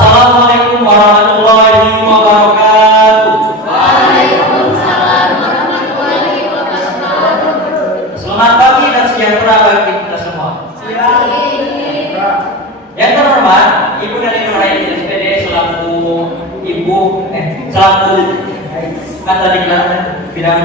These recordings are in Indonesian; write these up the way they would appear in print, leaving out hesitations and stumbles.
Assalamualaikum warahmatullahi wabarakatuh. Waalaikumsalam warahmatullahi wabarakatuh. Selamat pagi dan sejahtera bagi kita semua. Yang terhormat, Ibu dari Nuraini SPD selaku kata diklat bidang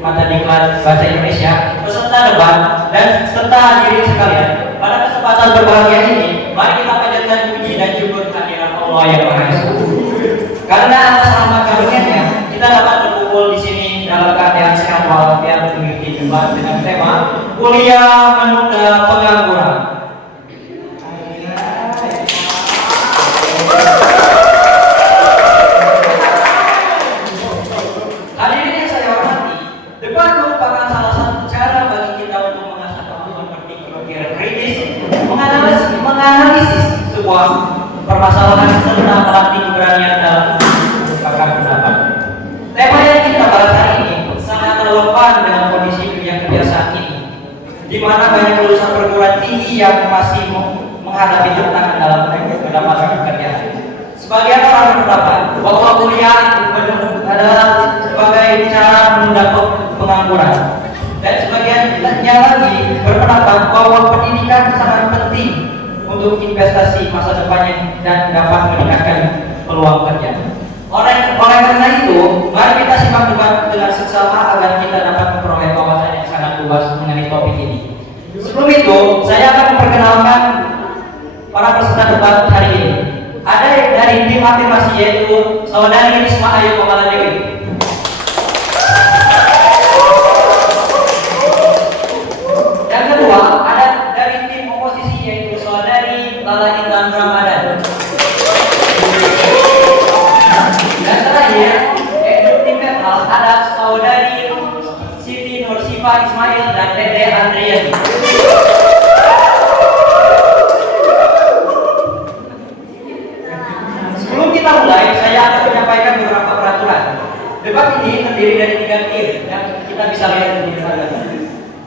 mata diklat bahasa Indonesia, peserta debat dan serta hadirin sekalian. Pada kesempatan berbahagia ini, mari kita panjatkan puji dan syukur kehadirat Allah yang Maha Esa. Karena atas rahmat karunia-Nya, kita dapat berkumpul di sini dalam keadaan sehat walafiat mengikuti debat dengan tema kuliah menunda pengangguran. Hadirin yang saya hormati, debat merupakan salah satu cara bagi kita untuk mengasah kemampuan berpikir kritis, menganalisis sebuah permasalahan serta melatih keberanian dalam mengungkapkan pendapat. Tema yang kita bahas hari ini sangat relevan dengan kondisi dunia kerja saat ini, di mana banyak lulusan perguruan tinggi yang masih menghadapi tantangan dalam mendapatkan pekerjaan. Sebagian orang berpendapat bahwa kuliah adalah sebagai cara menunda pengangguran, dan sebagiannya lagi berpendapat bahwa pendidikan sangat penting untuk investasi masa depannya dan dapat meningkatkan peluang kerja. Oleh karena itu, mari kita simak debat dengan seksama agar kita dapat memperoleh wawasan yang sangat luas mengenai topik ini. Sebelum itu, saya akan memperkenalkan para peserta debat hari ini. Ada dari tim afirmasi yaitu Saudari Risma Ayu Kamaladewi. Yang kedua, ada dari tim oposisi yaitu Saudari Lala Intan Ramadan. Dan terakhir, yaitu tim netral ada Saudari Siti Nursifa Ismail dan Dede Andriani. Sebelum kita mulai, saya akan menyampaikan beberapa peraturan. Debat ini terdiri dari 3 tim yang kita bisa lihat di depan.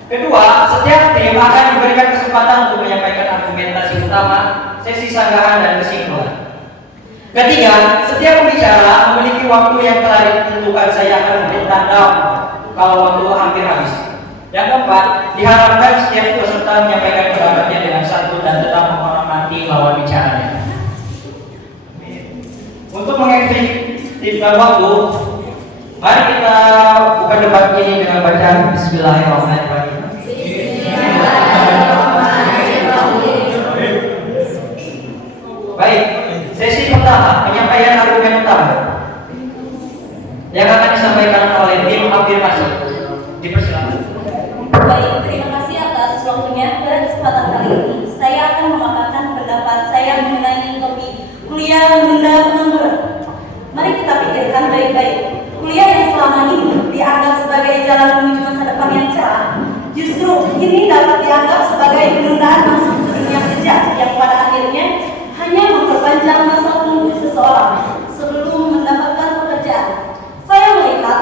Kedua, setiap tim akan diberikan kesempatan untuk menyampaikan argumentasi utama, sesi sanggahan dan kesimpulan. Ketiga, setiap pembicara memiliki waktu yang telah ditentukan. Saya akan memberi tanda kalau waktu hampir habis. Yang keempat, diharapkan setiap peserta menyampaikan pendapatnya dengan santun dan tetap menghormati lawan bicaranya. Untuk mengefektifkan waktu, mari kita buka debat ini dengan bacaan Bismillahirrahmanirrahim. Baik, sesi pertama penyampaian argumen utama yang akan disampaikan oleh tim afirmasi. Dipersilakan. Baik, terima kasih atas waktunya. Pada kesempatan kali ini, saya akan memaparkan pendapat saya mengenai topik kuliah menunda pengangguran. Mari kita pikirkan baik-baik. Kuliah yang selama ini dianggap sebagai jalan menuju masa depan yang cerah, justru ini dapat dianggap sebagai penundaan masuk ke dunia kerja yang pada akhirnya hanya memperpanjang masa tunggu seseorang sebelum mendapatkan pekerjaan. Saya melihat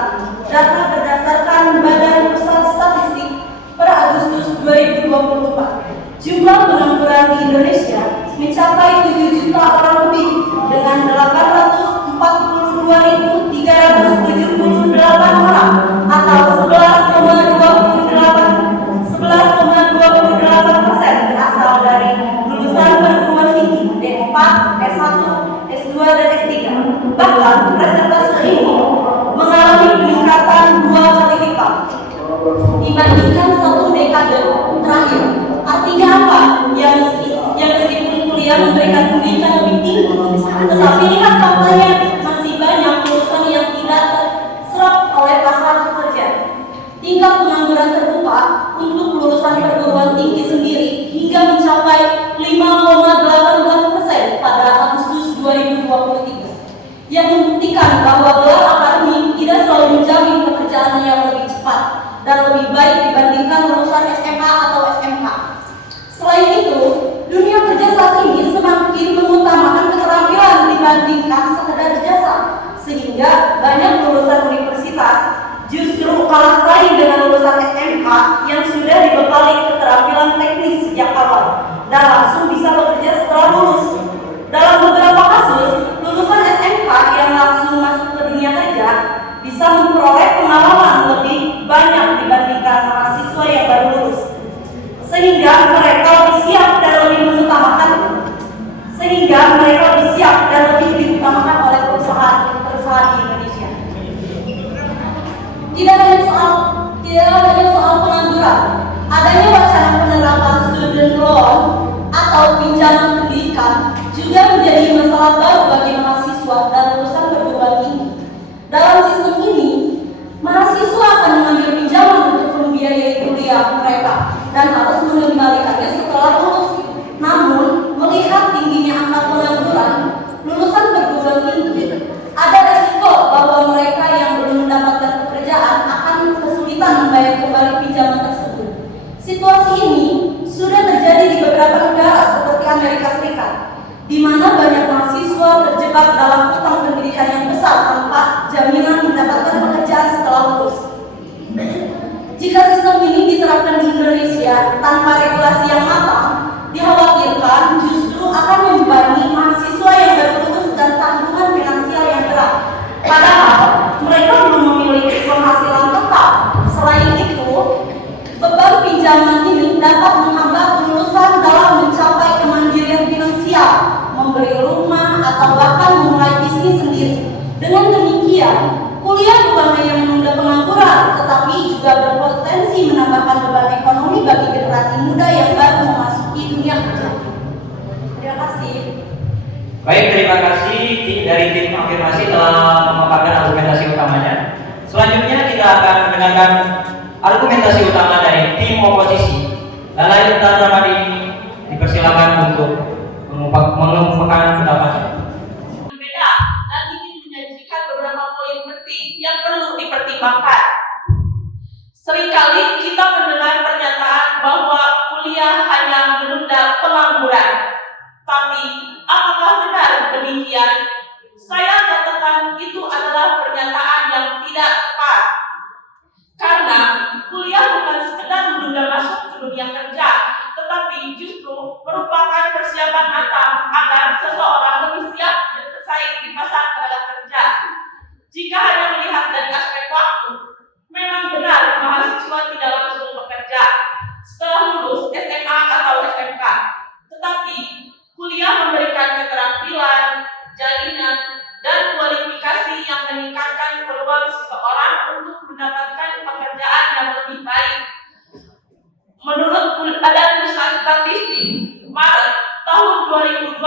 data berdasarkan Badan Pusat Statistik per Agustus 2024, jumlah pengangguran di Indonesia mencapai 7 juta orang lebih dengan 842.378 orang atau 11,28% berasal dari lulusan perguruan tinggi D4, S1, S2, dan S3. Bahkan persentase ini mengalami peningkatan 2 kali lipat dibandingkan 1 dekade terakhir. Artinya apa? Yang meskipun kuliah memberikan pendidikan lebih tinggi, tetapi lihat faktanya masih banyak lulusan yang tidak terserap oleh pasar pekerja. Tingkat pengangguran terbuka untuk lulusan perguruan tinggi sendiri hingga mencapai 5,18% pada Agustus 2023, yang membuktikan bahwa gelar akademik tidak selalu menjamin pekerjaan yang lebih cepat dan lebih baik dibandingkan lulusan SMA atau SMK. Selain itu, dunia kerja saat ini semakin mengutamakan keterampilan dibandingkan sekedar jasa, sehingga banyak lulusan universitas justru kalah saing dengan lulusan SMK yang sudah dibekali keterampilan teknis sejak awal dan langsung bisa bekerja setelah lulus. Dalam beberapa kasus, Tidak hanya soal pengangguran, adanya wacana penerapan student loan atau pinjaman pendidikan juga menjadi masalah baru bagi mahasiswa dan lulusan perguruan tinggi. Dalam sistem ini, mahasiswa akan mengambil pinjaman untuk membiayai kuliah mereka dan harus mengembalikannya setelah lulus. Namun, melihat tingginya angka pengangguran lulusan perguruan tinggi, ada resiko bahwa mereka yang belum mendapatkan pekerjaan akan kesulitan membayar kembali pinjaman tersebut. Situasi ini sudah terjadi di beberapa negara seperti Amerika Serikat, di mana banyak mahasiswa terjebak dalam utang pendidikan yang besar tanpa jaminan mendapatkan pekerjaan setelah lulus. Jika sistem ini diterapkan di Indonesia tanpa regulasi yang matang, dikhawatirkan justru akan membebani mahasiswa yang baru lulus dan tanggungan finansial yang berat. Padahal mereka belum memiliki penghasilan tetap. Selain itu, beban pinjaman ini dapat menghambat lulusan dalam mencapai kemandirian finansial, membeli rumah atau bahkan memulai bisnis sendiri. Dengan demikian, kuliah bukan hanya menunda pengangguran, tetapi juga berpotensi menambahkan beban ekonomi bagi generasi muda yang baru memasuki dunia kerja. Terima kasih. Baik, terima kasih dari tim afirmasi telah memaparkan argumentasi utamanya. Selanjutnya kita akan mendengarkan argumentasi utama dari tim oposisi. Lalai Intan Ramadini dipersilakan untuk mengemukakan pendapatnya. Berbeda dan ingin menyajikan beberapa poin penting yang perlu dipertimbangkan. Seringkali kita mendengar pernyataan bahwa kuliah hanya menunda pengangguran. Tapi, apakah benar demikian? Saya katakan itu adalah pernyataan yang tidak tepat. Karena kuliah bukan sekedar menunda masuk ke dunia kerja, tetapi justru merupakan persiapan matang agar seseorang lebih siap dan bersaing di pasar tenaga kerja. Jika hanya melihat dari aspek waktu, memang benar mahasiswa tidak langsung bekerja setelah lulus SMA atau SMK. Tetapi, kuliah memberikan keterampilan, jaminan, dan kualifikasi yang meningkatkan peluang seseorang untuk mendapatkan pekerjaan yang lebih baik. Menurut Badan Pusat Statistik, Maret tahun 2025,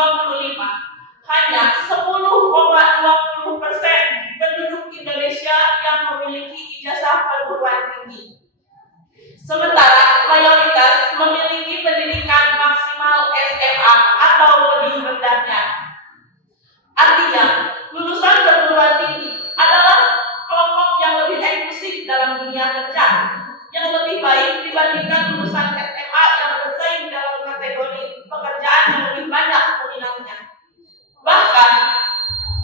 hanya 10,20% penduduk Indonesia yang memiliki ijazah perguruan tinggi. Sementara mayoritas memiliki pendidikan maksimal SMA atau lebih rendahnya. Artinya, lulusan perguruan tinggi adalah kelompok yang lebih eksklusif dalam dunia kerja, yang lebih baik dibandingkan lulusan SMA yang bersaing dalam kategori pekerjaan yang lebih banyak peminatnya. Bahkan,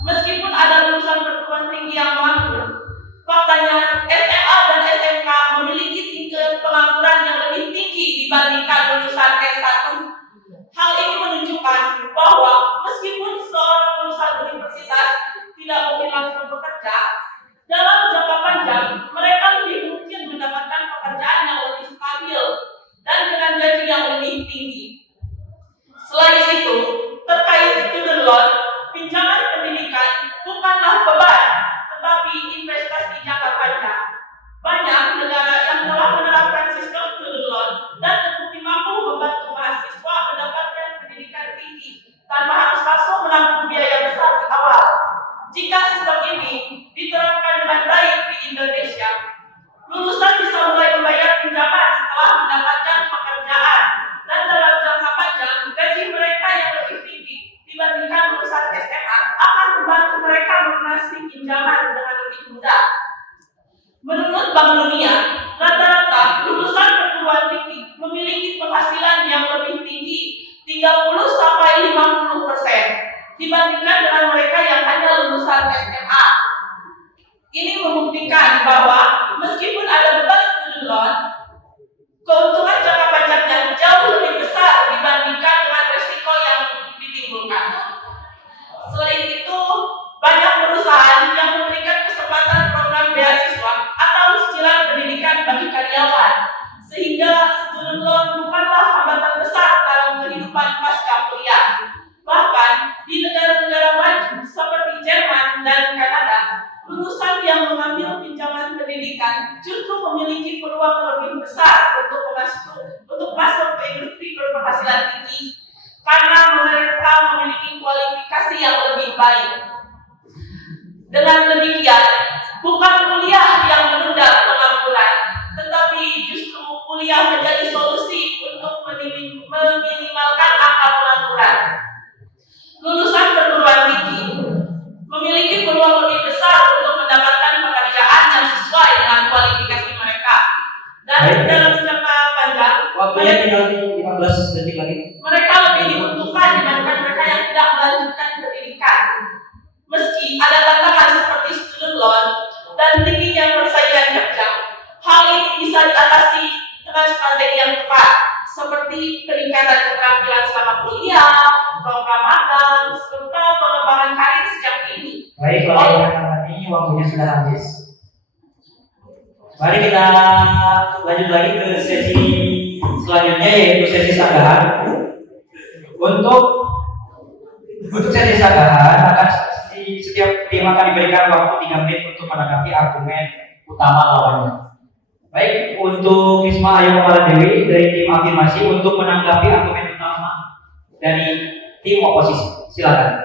meskipun ada lulusan perguruan tinggi yang menganggur, faktanya SMA dan SMK memiliki tingkat pengangguran yang lebih tinggi dibandingkan lulusan S1. Hal ini menunjukkan bahwa meskipun seorang lulusan universitas tidak mungkin langsung bekerja, dalam jangka panjang mereka lebih mungkin mendapatkan pekerjaan yang lebih stabil dan memiliki peluang lebih besar untuk masuk ke industri berpenghasilan tinggi karena mereka memiliki kualifikasi yang lebih baik. Dengan demikian, bukan kuliah yang menunda pengangguran, tetapi justru kuliah menjadi solusi untuk meminimalkan angka pengangguran. Lulusan perguruan tinggi memiliki peluang lebih besar untuk mendapatkan pekerjaan yang sesuai dengan kualifikasi mereka. Dan dalam jangka panjang, Waktunya tinggal 15 detik lagi. mereka lebih diuntungkan dibandingkan mereka yang tidak melanjutkan pendidikan. Meski ada tantangan seperti student loan dan tingginya persaingan kerja, hal ini bisa diatasi dengan strategi yang tepat, seperti peningkatan keterampilan selama kuliah, program magang, serta pengembangan karir sejak dini. Baik, ini waktunya sudah habis. Mari kita lanjut lagi ke sesi selanjutnya, yaitu sesi sanggahan. Untuk sesi sanggahan setiap tim akan diberikan waktu 3 menit untuk menanggapi argumen utama lawannya. Baik, untuk Risma Ayu Kepala Dewi dari tim afirmasi untuk menanggapi argumen utama dari tim oposisi. Silakan.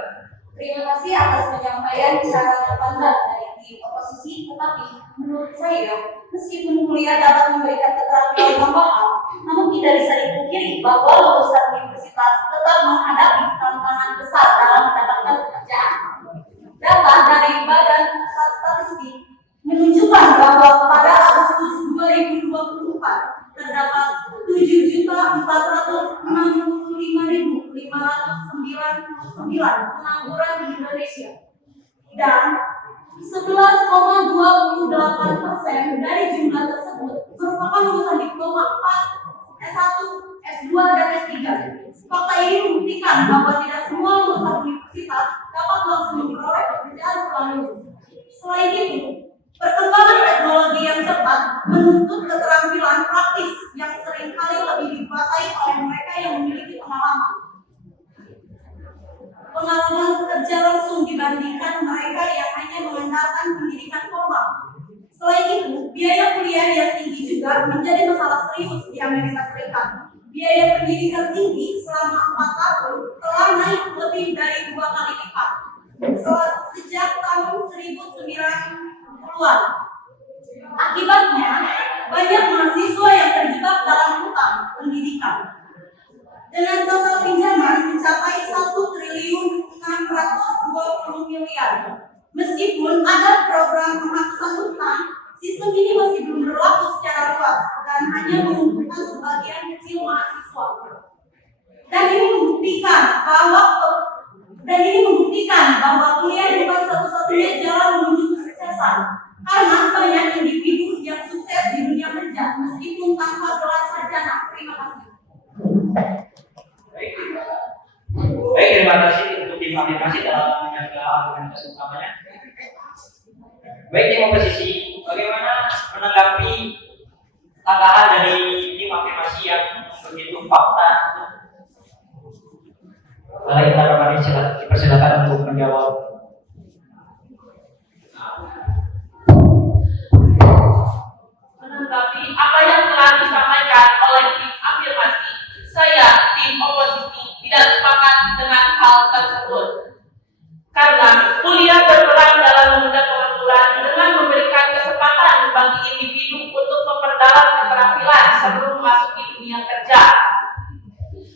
Terima kasih atas penyampaian secara terpanjang dari tim oposisi, tetapi menurut saya, meskipun kuliah dapat memberikan keterampilan tambahan, namun tidak bisa dipungkiri bahwa lulusan universitas tetap menghadapi tantangan besar dalam mendapatkan pekerjaan. Data dari Badan Pusat Statistik menunjukkan bahwa pada Agustus 2024 terdapat 7.465.599 pengangguran di Indonesia, dan 11,28% dari jumlah tersebut merupakan lulusan diploma 4, S1, S2, dan S3. Fakta ini membuktikan bahwa tidak semua lulusan universitas dapat langsung memperoleh pekerjaan setelah lulus. Selain itu, perkembangan teknologi yang cepat menuntut keterampilan praktis yang seringkali lebih dikuasai oleh mereka yang memiliki pengalaman kerja langsung dibandingkan mereka yang hanya mengandalkan pendidikan formal. Selain itu, biaya kuliah yang tinggi juga menjadi masalah serius di Amerika Serikat. Biaya pendidikan tinggi selama 4 tahun telah naik lebih dari 2 kali lipat sejak tahun 1990-an. Akibatnya, banyak mahasiswa yang terjebak dalam hutang pendidikan dengan total pinjaman mencapai 1.620 miliar. Meskipun ada program penghapusan hutang, sistem ini masih belum berlaku secara luas dan hanya menguntungkan sebagian kecil mahasiswa. Dan ini membuktikan bahwa kuliah bukan satu-satunya jalan menuju kesuksesan, karena banyak individu yang sukses di dunia kerja meskipun tanpa gelar sarjana. Terima kasih. Baik, terima kasih untuk tim afirmasi dalam menjaga argumentasi utamanya. Baik, tim oposisi, bagaimana menanggapi tanggapan dari tim afirmasi yang begitu fakta? Baik, Tarapani, dipersilakan untuk menjawab. Menanggapi apa yang telah disampaikan oleh tim afirmasi, saya, tim oposisi, tidak sepakat dengan hal tersebut. Karena kuliah berperan dalam menunda pengangguran dengan memberikan kesempatan bagi individu untuk memperdalam keterampilan sebelum memasuki dunia kerja.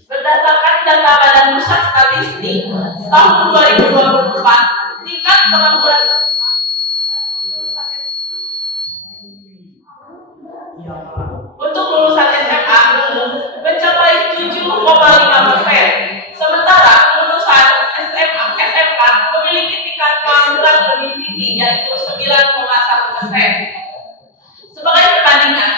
Berdasarkan data Badan Pusat Statistik tahun 2024, tingkat pengangguran untuk lulusan SMA mencapai 7,5%, sementara lulusan SMA SMK memiliki tingkat pengangguran lebih tinggi, yaitu 9,1%. Sebagai perbandingan,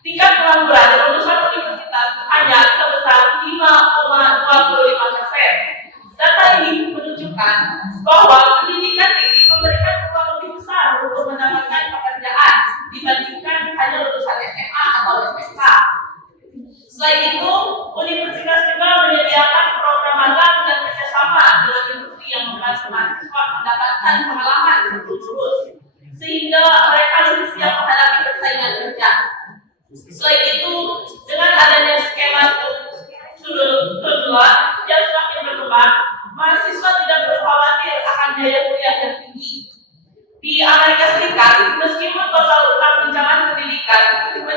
tingkat pengangguran lulusan universitas hanya sebesar 5,25%. Data ini menunjukkan bahwa pendidikan tinggi memberikan peluang lebih besar untuk mendapatkan pekerjaan dibandingkan hanya lulusan SMA atau SMK. Selain itu, universitas juga menyediakan program magang dan kerjasama dengan industri yang membantu mahasiswa mendapatkan pengalaman sebelum lulus, sehingga mereka lebih siap menghadapi persaingan kerja.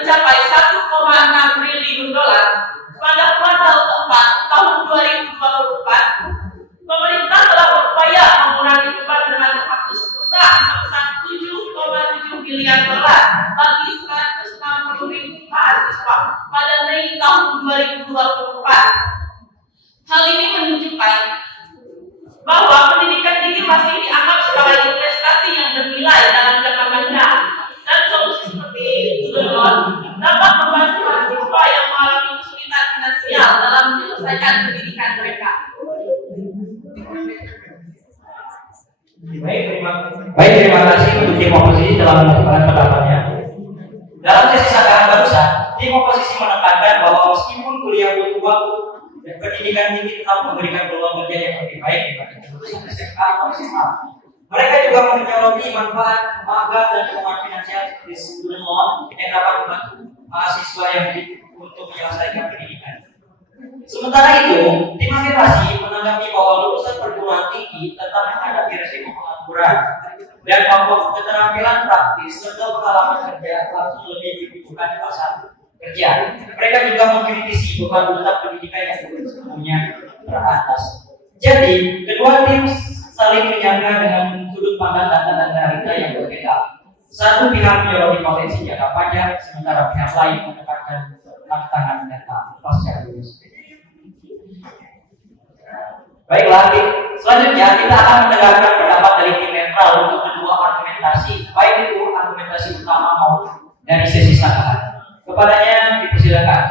mencapai 1,6 triliun dolar pada kuartal keempat tahun 2024, pemerintah telah berupaya mengurangi beban dengan menghapus utang sebesar 7,7 miliar dolar bagi 160 ribu mahasiswa pada Mei tahun 2024. Hal ini menunjukkan bahwa pendidikan tinggi masih dianggap sebagai investasi yang bernilai dalam jangka panjang, dan solusi seperti student loan dapat membantu mahasiswa yang mengalami kesulitan finansial dalam menyelesaikan pendidikan mereka. Baik, terima kasih untuk tim oposisi telah menyampaikan pendapatnya. Dalam sesi sanggahan barusan, tim oposisi menekankan bahwa meskipun kuliah butuh waktu, dan pendidikan tinggi tetap memberikan peluang kerja yang lebih baik dibanding lulusan SMA atau SMA. Mereka juga menyoroti manfaat magang dan dukungan finansial seperti student loan yang dapat membantu mahasiswa yang untuk menyelesaikan pendidikan. Sementara itu, tim aspirasi menanggapi bahwa lulusan perguruan tinggi tetap menghadapi risiko pengangguran dan bahwa keterampilan praktis serta pengalaman kerja langsung lebih dibutuhkan di pasar kerja. Mereka juga mengkritisi beban tetap pendidikan yang sebelumnya teratas. Jadi, kedua tim saling menyangka dengan sudut pandang data dan realita yang berbeda. Satu pihak menyoroti potensi jangka panjang, sementara pihak lain menekankan tantangan data pasca lulus. Baiklah, selanjutnya kita akan mendengarkan pendapat dari tim netral untuk kedua argumentasi, baik itu argumentasi utama maupun dari sesi sanggahan. Kepadanya dipersilakan.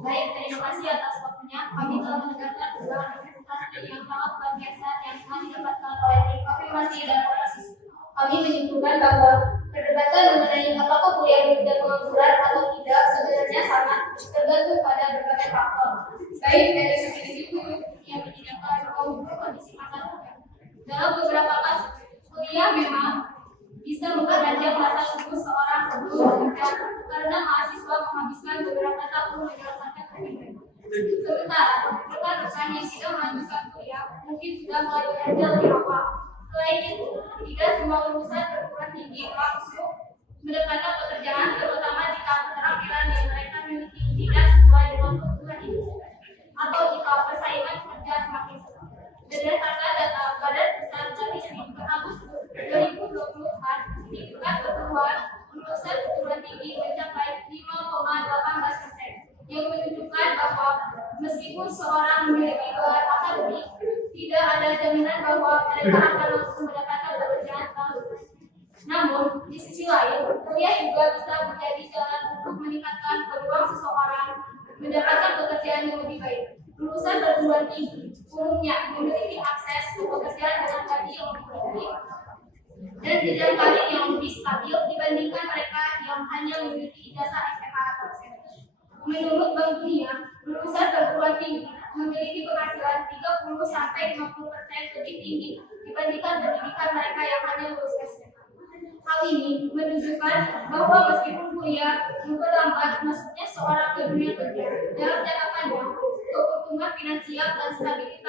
Baik, terima kasih atas waktunya. Kami telah mendengarkan kedua argumentasi yang sangat luar biasa yang telah didapatkan oleh tim konfirmasi dan operasi. Kami menyimpulkan bahwa perdebatan mengenai apakah kuliah memberikan pengangguran atau tidak sebenarnya sangat tergantung pada berbagai faktor, baik dari segi risiko yang ditinjau maupun kondisi pasar kerja. Dalam beberapa kasus, kuliah memang bisa memperpanjang masa tunggu seorang sebelum bekerja karena mahasiswa menghabiskan beberapa tahun menyelesaikan pendidikan. Sementara rekan-rekan yang tidak melanjutkan kuliah mungkin sudah mulai bekerja lebih awal. Selain itu, tidak semua lulusan perguruan tinggi langsung mendapatkan pekerjaan, terutama jika keterampilan yang mereka miliki tidak sesuai dengan kebutuhan industri atau jika persaingan kerja semakin ketat. Berdasarkan data Badan Pusat Statistik per Agustus 2024, tingkat pertumbuhan lulusan perguruan tinggi mencapai 5,18%, yang menunjukkan bahwa meskipun seorang memiliki gelar akademik, tidak ada jaminan bahwa mereka akan langsung mendapatkan pekerjaan setelah lulus. Namun, di sisi lain, kuliah juga bisa menjadi jalan untuk meningkatkan peluang seseorang mendapatkan pekerjaan yang lebih baik. Lulusan perguruan tinggi umumnya memiliki akses ke pekerjaan dengan gaji yang lebih tinggi dan jenjang karir yang lebih stabil dibandingkan mereka yang hanya memiliki ijazah SMA atau SMA. Menurut Bank Dunia, lulusan perguruan tinggi memiliki penghasilan 30-50% lebih tinggi dibandingkan pendidikan mereka yang hanya lulus SMA. Hal ini menunjukkan bahwa meskipun kuliah memperlambat masuknya seorang ke dunia kerja, dalam jangka panjang, keuntungan finansial dan stabilitas